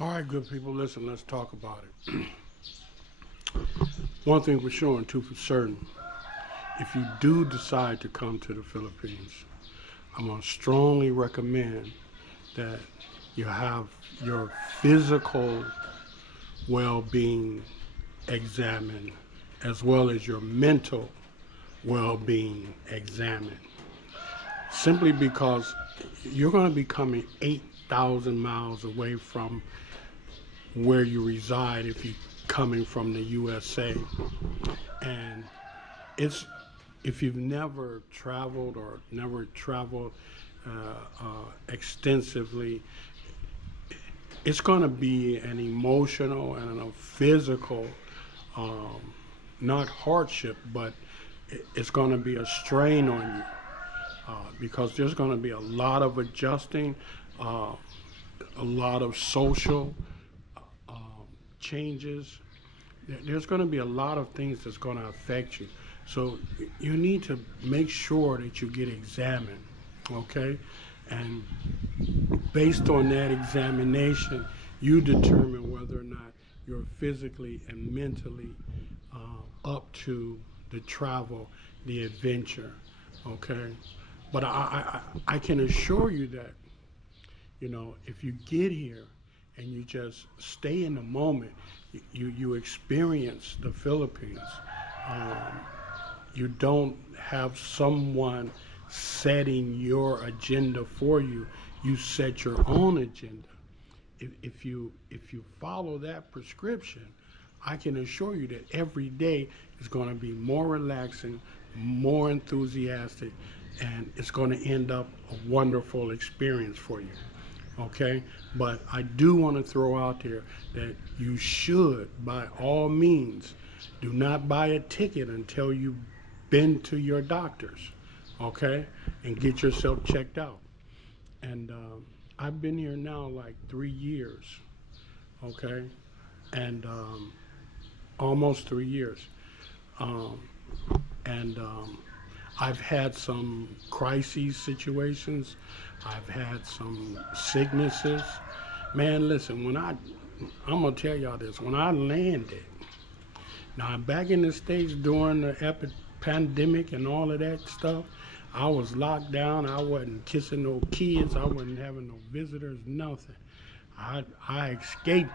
All right, good people, listen, let's talk about it. One thing for sure and two for certain, if you do decide to come to the Philippines, I'm going to strongly recommend that you have your physical well being examined as well as your mental well being examined. Simply because you're going to be coming 8,000 miles away from where you reside if you're coming from the USA. And it's if you've never traveled or never traveled extensively, it's going to be an emotional and a physical, um, not hardship, but it's going to be a strain on you because there's going to be a lot of adjusting, uh, a lot of social changes. There's going to be a lot of things that's going to affect you. So you need to make sure that you get examined, okay? And based on that examination, you determine whether or not you're physically and mentally up to the travel, the adventure, okay? But I can assure you that, if you get here and you just stay in the moment, you experience the Philippines. Um, you don't have someone setting your agenda for you. You set your own agenda. If you follow that prescription, I can assure you that every day is going to be more relaxing, more enthusiastic, and it's going to end up a wonderful experience for you. Okay, but I do want to throw out there that you should, by all means, do not buy a ticket until you've been to your doctors, okay, and get yourself checked out. And I've been here now like 3 years, okay, and almost 3 years. Um, and I've had some crises situations. I've had some sicknesses. Man, listen, I'm gonna tell y'all this. When I landed, now back in the States during the pandemic and all of that stuff, I was locked down. I wasn't kissing no kids. I wasn't having no visitors, nothing. I escaped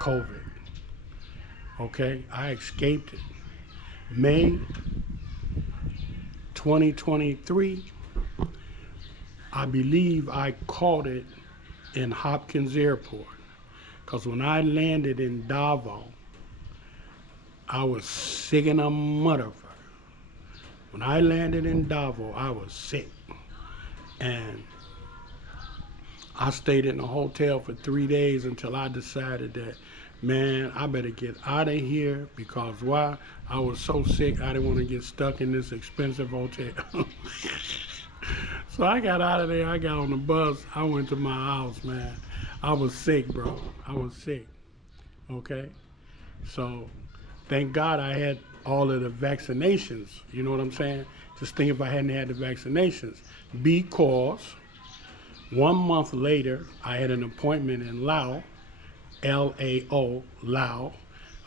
COVID, okay? I escaped it. May 2023, I believe I caught it in Hopkins Airport. Because when I landed in Davao, I was sick in a motherfucker. When I landed in Davao, I was sick. And I stayed in a hotel for 3 days until I decided that, man, I better get out of here because why? I was so sick, I didn't want to get stuck in this expensive hotel. So I got out of there. I got on the bus. I went to my house, man. I was sick, bro. I was sick. Okay? So thank God I had all of the vaccinations. You know what I'm saying? Just think if I hadn't had the vaccinations. Because 1 month later, I had an appointment in Lao, Lao, Lao.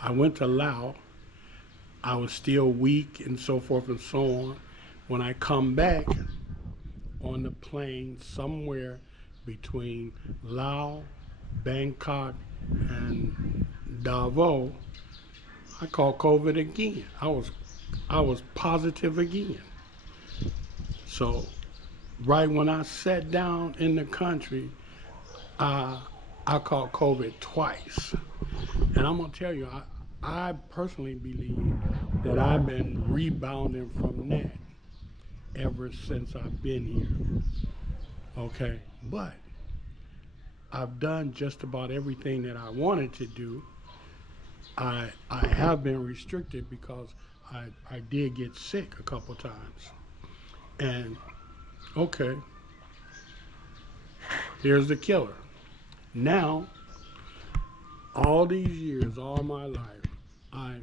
I went to Lao. I was still weak and so forth and so on. When I come back on the plane somewhere between Lao, Bangkok, and Davao, I caught COVID again. I was positive again. So right when I sat down in the country, uh, I caught COVID twice. And I'm gonna tell you, I personally believe that I've been rebounding from that ever since I've been here. Okay, but I've done just about everything that I wanted to do. I have been restricted because I did get sick a couple times. And okay, here's the killer. Now, all these years, all my life, I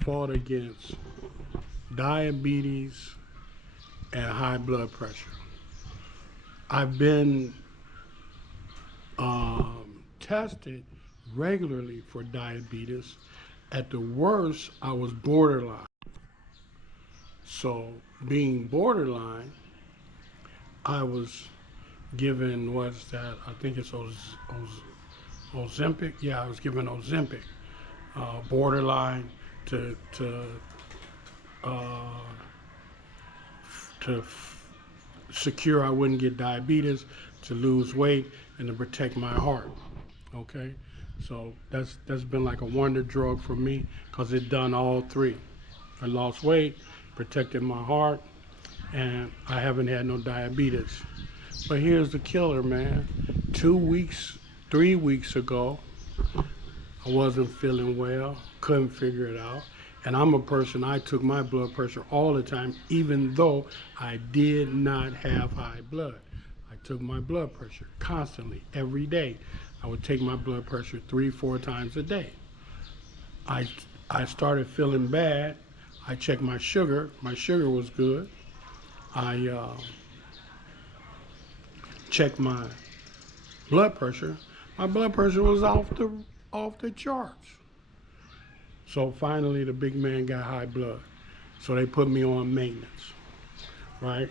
fought against diabetes and high blood pressure. I've been tested regularly for diabetes. At the worst, I was borderline. So being borderline, I was given, what's that? I think it's Ozempic. Yeah, I was given Ozempic, borderline to uh, secure I wouldn't get diabetes, to lose weight, and to protect my heart. Okay, so that's been like a wonder drug for me because it done all three. I lost weight, protected my heart, and I haven't had no diabetes. But here's the killer, man. 3 weeks ago, I wasn't feeling well, couldn't figure it out. And I'm a person, I took my blood pressure all the time, even though I did not have high blood. I took my blood pressure constantly, every day. I would take my blood pressure 3-4 times a day. I started feeling bad. I checked my sugar. My sugar was good. I checked my blood pressure. My blood pressure was off the charts. So finally, the big man got high blood. So they put me on maintenance, right?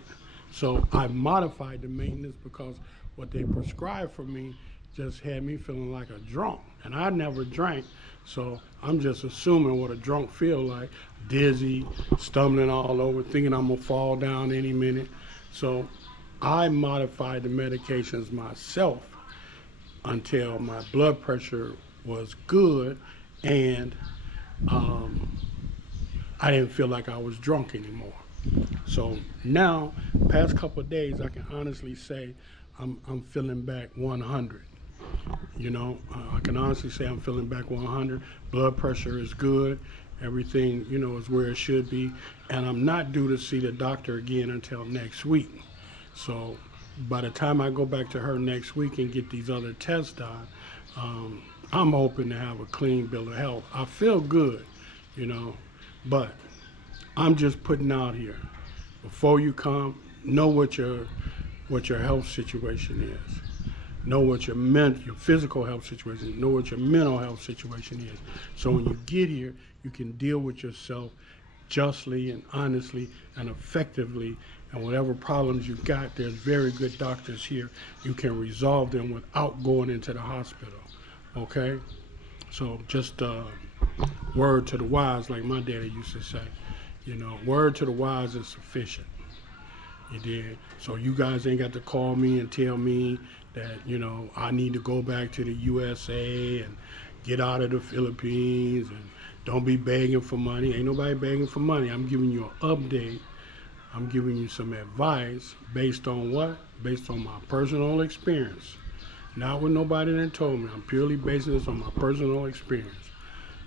So I modified the maintenance because what they prescribed for me just had me feeling like a drunk. And I never drank, so I'm just assuming what a drunk feel like. Dizzy, stumbling all over, thinking I'm gonna fall down any minute. So I modified the medications myself until my blood pressure was good, and I didn't feel like I was drunk anymore. So now, past couple of days, I can honestly say I'm feeling back 100. You know, I can honestly say I'm feeling back 100. Blood pressure is good. Everything, you know, is where it should be. And I'm not due to see the doctor again until next week. So by the time I go back to her next week and get these other tests done, I'm hoping to have a clean bill of health. I feel good, you know, but I'm just putting out here. Before you come, know what your health situation is. Know what your physical health situation is. Know what your mental health situation is. So when you get here, you can deal with yourself justly and honestly and effectively. And whatever problems you got, there's very good doctors here. You can resolve them without going into the hospital. Okay? So just word to the wise, like my daddy used to say. You know, word to the wise is sufficient. You did. So you guys ain't got to call me and tell me that, you know, I need to go back to the USA and get out of the Philippines and don't be begging for money. Ain't nobody begging for money. I'm giving you an update. I'm giving you some advice based on what? Based on my personal experience. Not what nobody done told me. I'm purely basing this on my personal experience.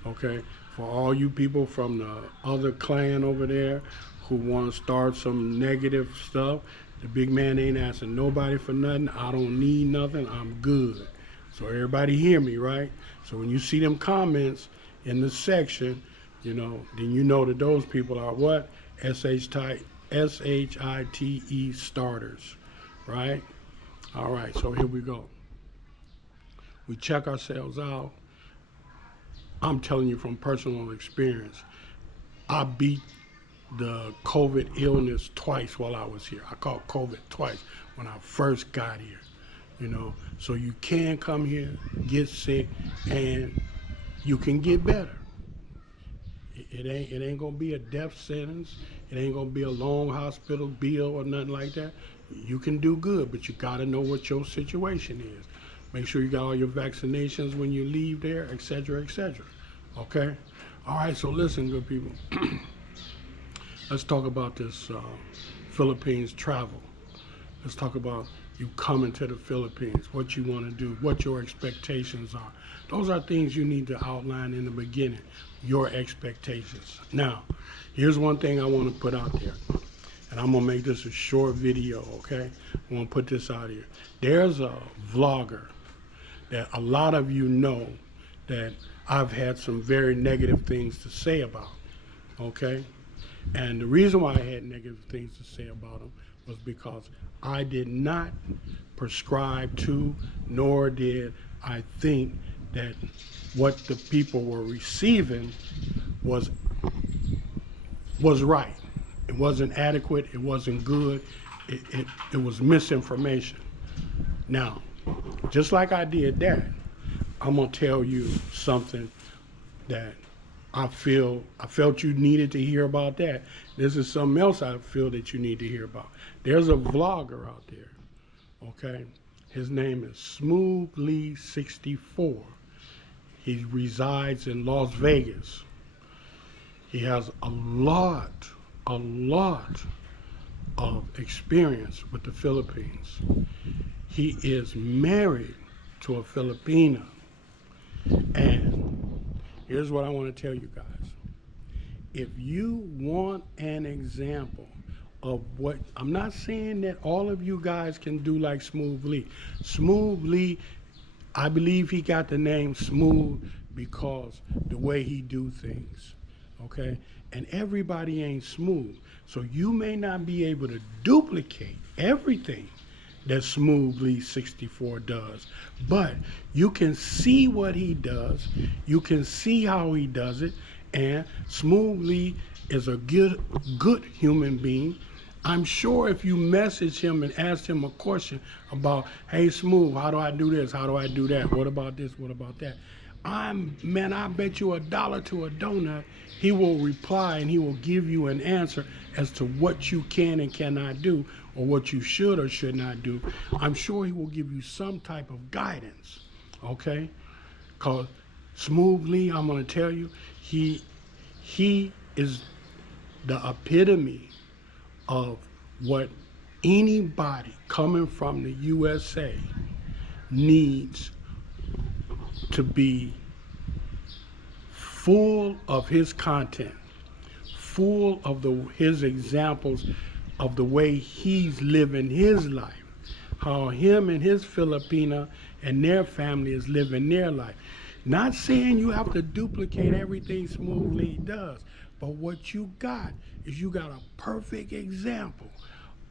Okay? For all you people from the other clan over there who want to start some negative stuff, the big man ain't asking nobody for nothing. I don't need nothing. I'm good. So everybody hear me, right? So when you see them comments in the section, you know, then you know that those people are what? SHITE starters, right? All right, so here we go. We check ourselves out. I'm telling you from personal experience, I beat the COVID illness twice while I was here. I caught COVID twice when I first got here, you know. So you can come here, get sick, and you can get better. It ain't gonna be a death sentence. It ain't gonna be a long hospital bill or nothing like that. You can do good, but you gotta know what your situation is. Make sure you got all your vaccinations when you leave there, etc., etc. Okay? All right, so listen, good people. Let's talk about this Philippines travel. Let's talk about you coming to the Philippines, what you want to do, what your expectations are. Those are things you need to outline in the beginning, your expectations. Now, here's one thing I want to put out there, and I'm going to make this a short video, okay? I'm going to put this out here. There's a vlogger that a lot of you know that I've had some very negative things to say about, okay? And the reason why I had negative things to say about him was because I did not prescribe to, nor did I think that what the people were receiving was right. It wasn't adequate. It wasn't good. It was misinformation. Now, just like I did that, I'm gonna tell you something that I felt you needed to hear about that. This is something else I feel that you need to hear about. There's a vlogger out there, okay? His name is Smooth Lee 64. He resides in Las Vegas. He has a lot of experience with the Philippines. He is married to a Filipina. And here's what I want to tell you guys. If you want an example of what, I'm not saying that all of you guys can do like Smooth Lee. Smooth Lee, I believe he got the name Smooth because the way he do things, okay? And everybody ain't smooth. So you may not be able to duplicate everything that Smooth Lee 64 does, but you can see what he does, you can see how he does it, and Smooth Lee is a good human being. I'm sure if you message him and ask him a question about, hey Smooth, how do I do this, how do I do that, what about this, what about that, I bet you $1 to a donut, he will reply and he will give you an answer as to what you can and cannot do, or what you should or should not do. I'm sure he will give you some type of guidance, okay? Because Smooth Lee, I'm gonna tell you, he is the epitome of what anybody coming from the USA needs to be full of his content, full of his examples of the way he's living his life, how him and his Filipina and their family is living their life. Not saying you have to duplicate everything Smooth Lee does, but what you got is you got a perfect example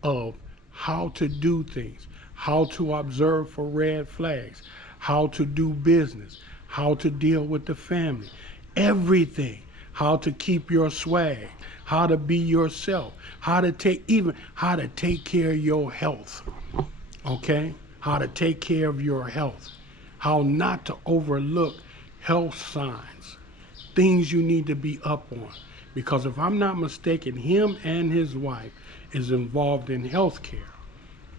of how to do things, how to observe for red flags, how to do business, how to deal with the family, everything, how to keep your swag, how to be yourself, how to take care of your health, okay? How to take care of your health, how not to overlook health signs, things you need to be up on. Because if I'm not mistaken, him and his wife is involved in health care,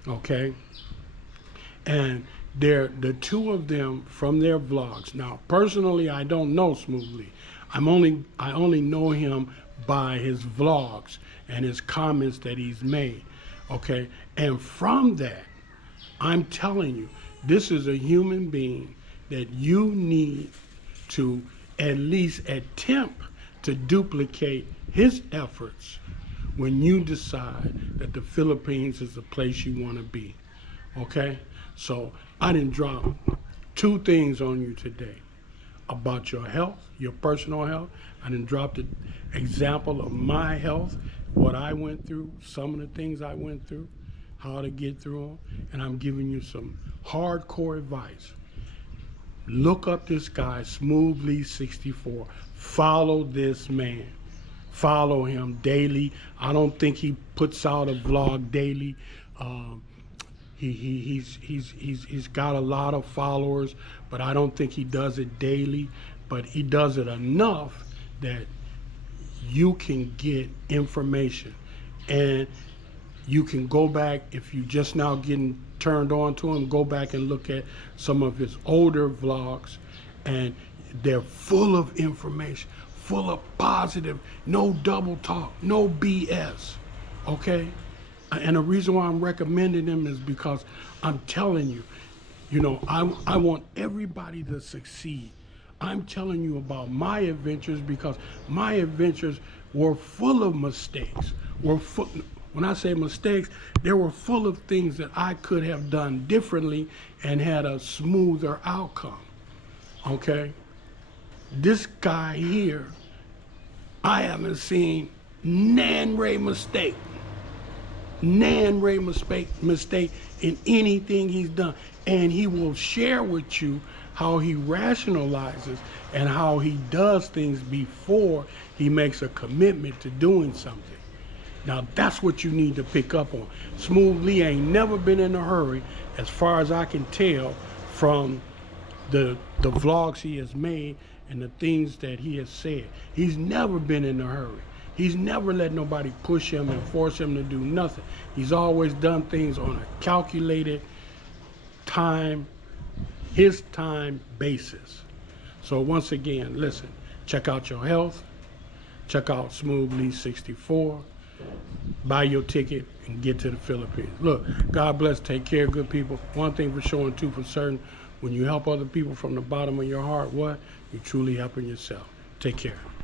okay? And the two of them from their vlogs. Now, personally, I don't know Smooth Lee. I only know him by his vlogs and his comments that he's made, okay? And from that, I'm telling you, this is a human being that you need to at least attempt to duplicate his efforts when you decide that the Philippines is the place you want to be, okay? So I didn't drop 2 things on you today about your health, your personal health. I didn't drop the example of my health, what I went through, some of the things I went through, how to get through them, and I'm giving you some hardcore advice. Look up this guy, Smooth Lee 64. Follow this man. Follow him daily. I don't think he puts out a vlog daily. He's got a lot of followers, but I don't think he does it daily. But he does it enough that you can get information, and you can go back, if you just now getting turned on to him, go back and look at some of his older vlogs, and they're full of information, full of positive, no double talk, no BS, okay? And the reason why I'm recommending them is because I'm telling you, you know, I want everybody to succeed. I'm telling you about my adventures because my adventures were full of mistakes. When I say mistakes, they were full of things that I could have done differently and had a smoother outcome, okay? This guy here, I haven't seen Nan Ray mistake in anything he's done. And he will share with you how he rationalizes and how he does things before he makes a commitment to doing something. Now that's what you need to pick up on. Smooth Lee ain't never been in a hurry, as far as I can tell from the vlogs he has made and the things that he has said. He's never been in a hurry. He's never let nobody push him and force him to do nothing. He's always done things on a calculated time, his time basis. So once again, listen, check out your health, check out Smooth Lee 64, buy your ticket and get to the Philippines. Look, God bless, take care, good people. One thing for sure and two for certain, when you help other people from the bottom of your heart, what? You're truly helping yourself. Take care.